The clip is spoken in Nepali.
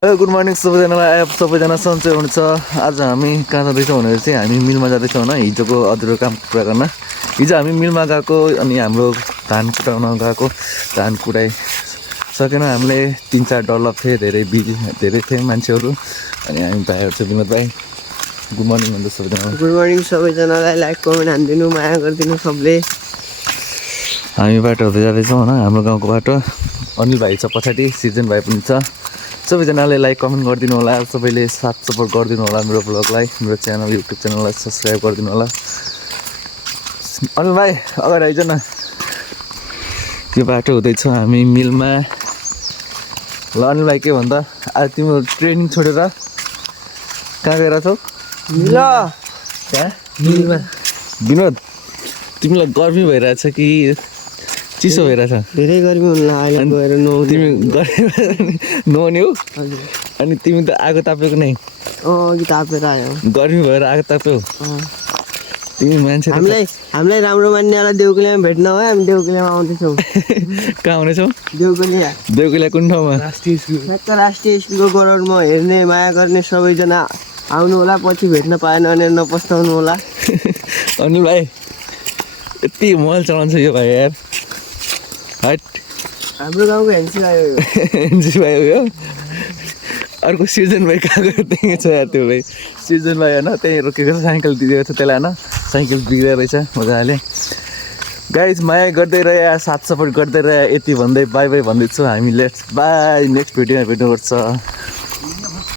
हेलो गुड मर्निङ सबैजनालाई। सबैजना सन्चै हुनुहुन्छ। आज हामी कहाँ जाँदैछौँ भनेर चाहिँ हामी मिलमा जाँदैछौँ होइन, हिजोको अधुरो काम पुरा गर्न। हिजो हामी मिलमा गएको अनि हाम्रो धान कुटाउन गएको, धान कुटाइ सकेन हामीले। 3-4 डल्लब थिए, धेरै थिए मान्छेहरू। अनि हामी भाइहरू चाहिँ विनोद भाइ गुड मर्निङ भन्छ सबैजना। गुड मर्निङ सबैजनालाई। लाइक कमेन्ट हानिदिनु, माया गरिदिनु सबले। हामी बाटो हुँदै जाँदैछौँ होइन, हाम्रो गाउँको बाटो। अनिल भाइ छ पछाडि, सिर्जन भाइ पनि छ। सबैजनाले लाइक कमेन्ट गरिदिनु होला, सबैले साथ सपोर्ट गरिदिनु होला मेरो ब्लगलाई, मेरो च्यानल युट्युब च्यानललाई सब्सक्राइब गरिदिनु होला। अनिल भाइ अगाडि आइज न। त्यो बाटो हुँदैछ हामी मिलमा। ल अनिल भाइ के भन्दा आज तिम्रो ट्रेनिङ छोडेर कहाँ गएर छौ? ल कहाँ? मिलमा। विनोद तिमीलाई गर्मी भइरहेछ कि चिसो भइरहेछ? धेरै गर्मी हुन लाग्यो गएर नुहाउनु। तिमी नुहाउने हो अनि तिमी त आगो तापेको नै। अघि तापेर आयो। गर्मी भएर आगो ताप्यौ तिमी मान्छे। हामीलाई राम्रो मान्नेवाला देउकुलियामा भेट्न हो। हामी देउकुलियामा आउँदैछौँ। कहाँ आउनेछौ? देउकुलिया कुन ठाउँमा? ठ्याक्क राष्ट्रिय स्कुलको गराउनमा हेर्ने माया गर्ने सबैजना आउनु होला। पछि भेट्न पाएन भने नपस्ताउनु होला। अनिल भाइ यति मोबाइल चलाउँछ यो भाइ यार। हट हाम्रो गाउँको हेन्सी आयो एनजी भाइ हो यो। अर्को सिर्जन भाइ कहाँ गयो? त्यहीँ छ यार त्यो भाइ। सिर्जन भाइ होइन, त्यहीँ रोकेको छ, साइकल दिएको छ त्यसलाई होइन। साइकल बिग्रेर रहेछ मजाले। गाइज माया गर्दै रहे, साथ सपोर्ट गर्दै रहे। यति भन्दै बाई बाई भन्दैछु हामी। लेट्स बाई, नेक्स्ट भिडियोमा भेट्नुपर्छ।